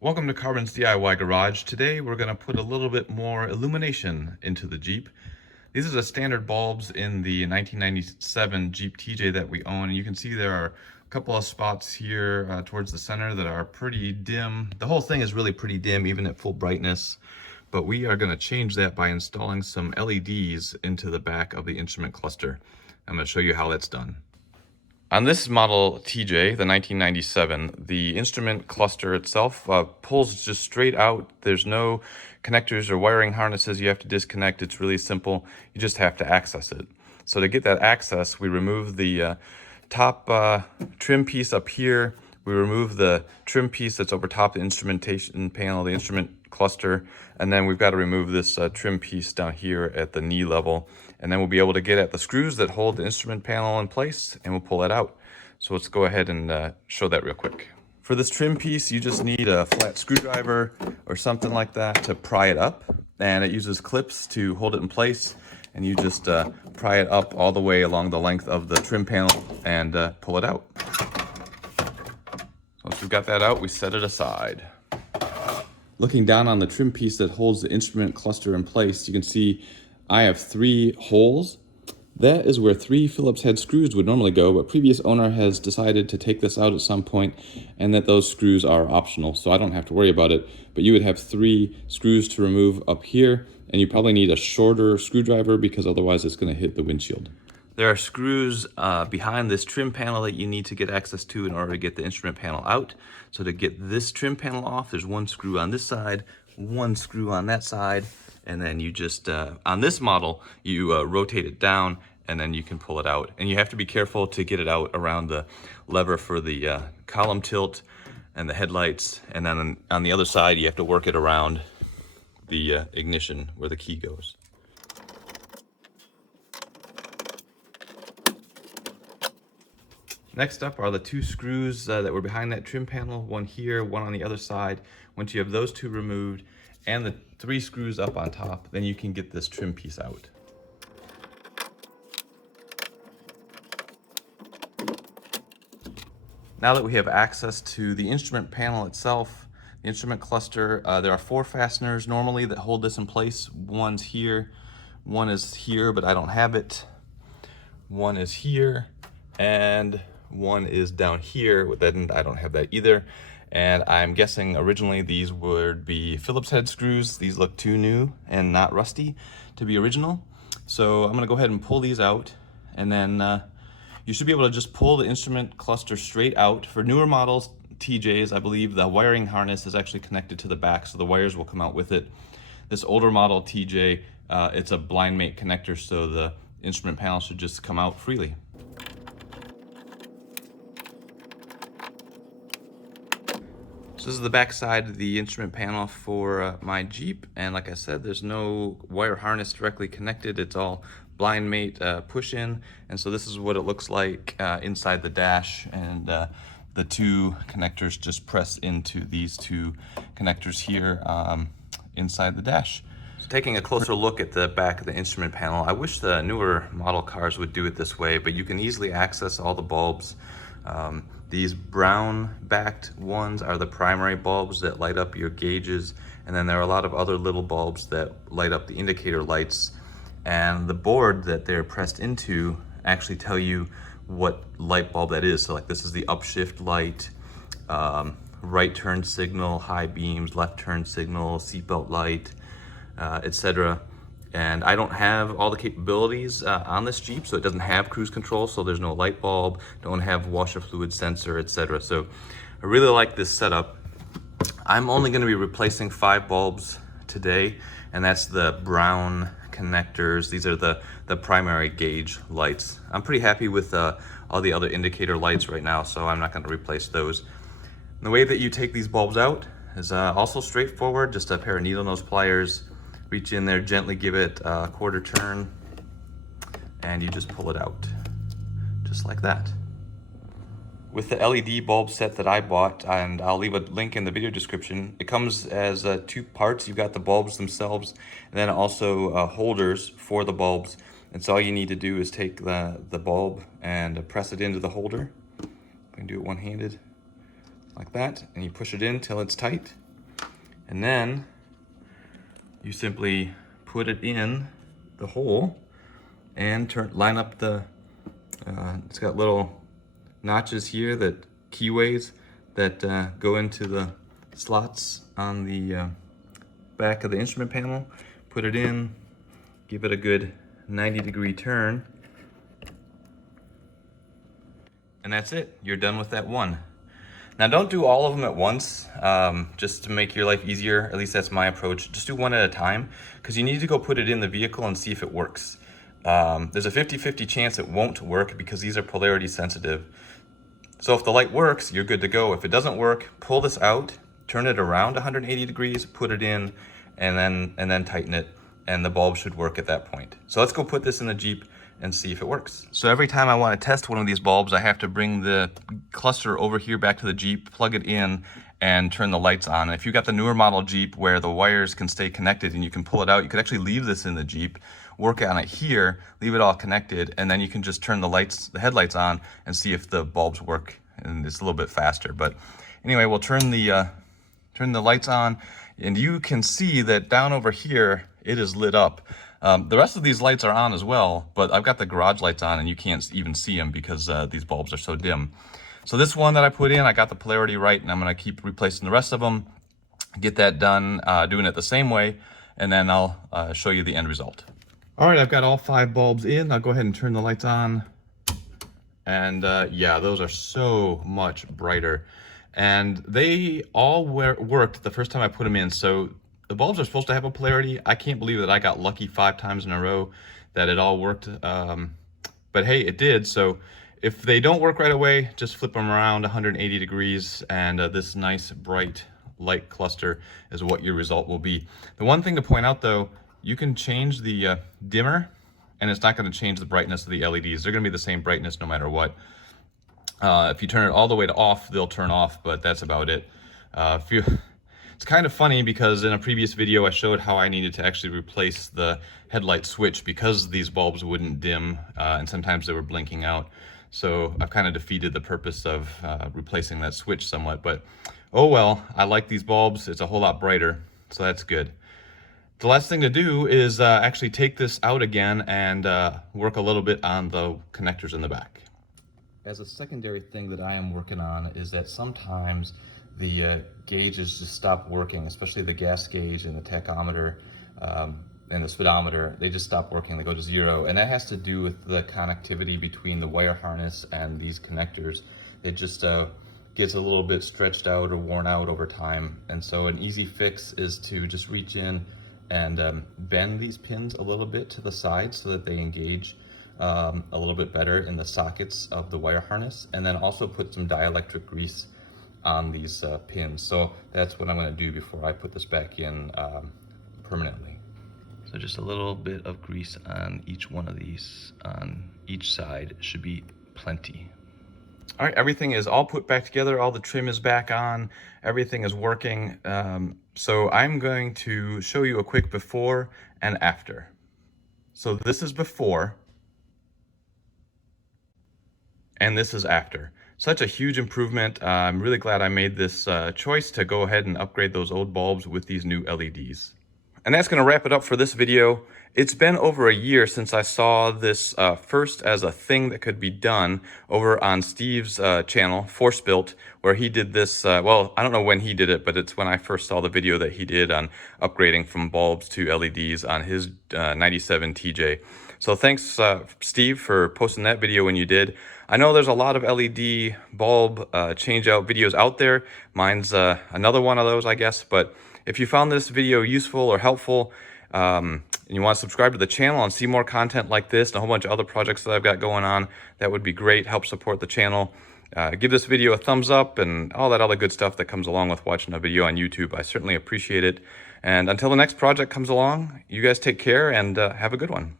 Welcome to Carbon's DIY Garage. Today we're going to put a little bit more illumination into the Jeep. These are the standard bulbs in the 1997 Jeep TJ that we own, and you can see there are a couple of spots here towards the center that are pretty dim. The whole thing is really pretty dim even at full brightness, but we are going to change that by installing some LEDs into the back of the instrument cluster. I'm going to show you how that's done. On this model TJ, the 1997, the instrument cluster itself pulls just straight out. There's no connectors or wiring harnesses you have to disconnect. It's really simple. You just have to access it. So to get that access, we remove the top trim piece up here. We remove the trim piece that's over top the instrumentation panel, the instrument cluster, and then we've got to remove this trim piece down here at the knee level, and then we'll be able to get at the screws that hold the instrument panel in place, and we'll pull that out. So let's go ahead and show that real quick. For this trim piece, you just need a flat screwdriver or something like that to pry it up, and it uses clips to hold it in place, and you just pry it up all the way along the length of the trim panel and pull it out. Once we've got that out, we set it aside. Looking down on the trim piece that holds the instrument cluster in place, you can see I have 3 holes. That is where 3 Phillips head screws would normally go, but previous owner has decided to take this out at some point and that those screws are optional, so I don't have to worry about it. But you would have 3 screws to remove up here, and you probably need a shorter screwdriver because otherwise it's going to hit the windshield. There are screws behind this trim panel that you need to get access to in order to get the instrument panel out. So to get this trim panel off, there's 1 screw on this side, 1 screw on that side, and then you just, on this model, you rotate it down and then you can pull it out. And you have to be careful to get it out around the lever for the column tilt and the headlights. And then on the other side, you have to work it around the ignition where the key goes. Next up are the 2 screws that were behind that trim panel, 1 here, 1 on the other side. Once you have those 2 removed and the 3 screws up on top, then you can get this trim piece out. Now that we have access to the instrument panel itself, the instrument cluster, there are 4 fasteners normally that hold this in place. 1's here, 1 is here, but I don't have it. 1 is here, and 1 is down here, then I don't have that either. And I'm guessing originally these would be Phillips head screws. These look too new and not rusty to be original. So I'm gonna go ahead and pull these out, and then you should be able to just pull the instrument cluster straight out. For newer models, TJs, I believe the wiring harness is actually connected to the back, so the wires will come out with it. This older model TJ, it's a blind mate connector, so the instrument panel should just come out freely. So this is the back side of the instrument panel for my Jeep, and like I said, there's no wire harness directly connected. It's all blind mate push in, and so this is what it looks like inside the dash, and the 2 connectors just press into these 2 connectors here inside the dash. So taking a closer look at the back of the instrument panel, I wish the newer model cars would do it this way, but you can easily access all the bulbs. These brown backed ones are the primary bulbs that light up your gauges, and then there are a lot of other little bulbs that light up the indicator lights, and the board that they're pressed into actually tell you what light bulb that is. So like this is the upshift light, right turn signal, high beams, left turn signal, seatbelt light, etc. And I don't have all the capabilities on this Jeep, so it doesn't have cruise control, so there's no light bulb, don't have washer fluid sensor, etc. So I really like this setup. I'm only going to be replacing 5 bulbs today, and that's the brown connectors. These are the primary gauge lights. I'm pretty happy with all the other indicator lights right now, so I'm not going to replace those. And the way that you take these bulbs out is also straightforward. Just a pair of needle nose pliers. Reach in there, gently give it a quarter turn, and you just pull it out, just like that. With the LED bulb set that I bought, and I'll leave a link in the video description, it comes as 2 parts. You've got the bulbs themselves, and then also holders for the bulbs. And so all you need to do is take the bulb and press it into the holder. I can do it one-handed, like that, and you push it in till it's tight. And then you simply put it in the hole and line up the, it's got little notches here that keyways that go into the slots on the back of the instrument panel. Put it in, give it a good 90-degree turn, and that's it. You're done with that one. Now don't do all of them at once, just to make your life easier. At least that's my approach. Just do one at a time, because you need to go put it in the vehicle and see if it works. There's a 50-50 chance it won't work because these are polarity sensitive. So if the light works, you're good to go. If it doesn't work, pull this out, turn it around 180 degrees, put it in, and then tighten it, and the bulb should work at that point. So let's go put this in the Jeep and see if it works. So every time I want to test one of these bulbs, I have to bring the cluster over here back to the Jeep, plug it in, and turn the lights on. And if you've got the newer model Jeep where the wires can stay connected and you can pull it out, you could actually leave this in the Jeep, work on it here, leave it all connected, and then you can just turn the headlights on and see if the bulbs work. And it's a little bit faster. But anyway, we'll turn the lights on, and you can see that down over here, it is lit up. The rest of these lights are on as well, but I've got the garage lights on and you can't even see them because these bulbs are so dim. So this one that I put in, I got the polarity right, and I'm gonna keep replacing the rest of them, get that done, doing it the same way, and then I'll show you the end result. All right, I've got all 5 bulbs in. I'll go ahead and turn the lights on. And yeah, those are so much brighter. And they all worked the first time I put them in. So the bulbs are supposed to have a polarity. I can't believe that I got lucky 5 times in a row that it all worked. But hey, it did. So if they don't work right away, just flip them around 180 degrees, and this nice bright light cluster is what your result will be. The one thing to point out though, you can change the dimmer, and it's not going to change the brightness of the LEDs. They're going to be the same brightness no matter what. If you turn it all the way to off, they'll turn off, but that's about it. It's kind of funny because in a previous video I showed how I needed to actually replace the headlight switch because these bulbs wouldn't dim, and sometimes they were blinking out. So I've kind of defeated the purpose of replacing that switch somewhat, but oh well, I like these bulbs. It's a whole lot brighter, so that's good. The last thing to do is actually take this out again and work a little bit on the connectors in the back. As a secondary thing that I am working on is that sometimes the gauges just stop working, especially the gas gauge and the tachometer and the speedometer. They just stop working, they go to 0. And that has to do with the connectivity between the wire harness and these connectors. It just gets a little bit stretched out or worn out over time. And so an easy fix is to just reach in and bend these pins a little bit to the side so that they engage a little bit better in the sockets of the wire harness, and then also put some dielectric grease on these pins. So that's what I'm going to do before I put this back in permanently. So just a little bit of grease on each one of these on each side should be plenty. All right, everything is all put back together, all the trim is back on, everything is working. So I'm going to show you a quick before and after. So this is before, and this is after. Such a huge improvement. I'm really glad I made this choice to go ahead and upgrade those old bulbs with these new LEDs. And that's going to wrap it up for this video. It's been over a year since I saw this first as a thing that could be done over on Steve's channel, Force Built, where he did this, well, I don't know when he did it, but it's when I first saw the video that he did on upgrading from bulbs to LEDs on his 97 TJ. So thanks, Steve, for posting that video when you did. I know there's a lot of LED bulb change out videos out there. Mine's another one of those, I guess. But if you found this video useful or helpful, and you want to subscribe to the channel and see more content like this and a whole bunch of other projects that I've got going on, that would be great. Help support the channel. Give this video a thumbs up and all that other good stuff that comes along with watching a video on YouTube. I certainly appreciate it. And until the next project comes along, you guys take care and have a good one.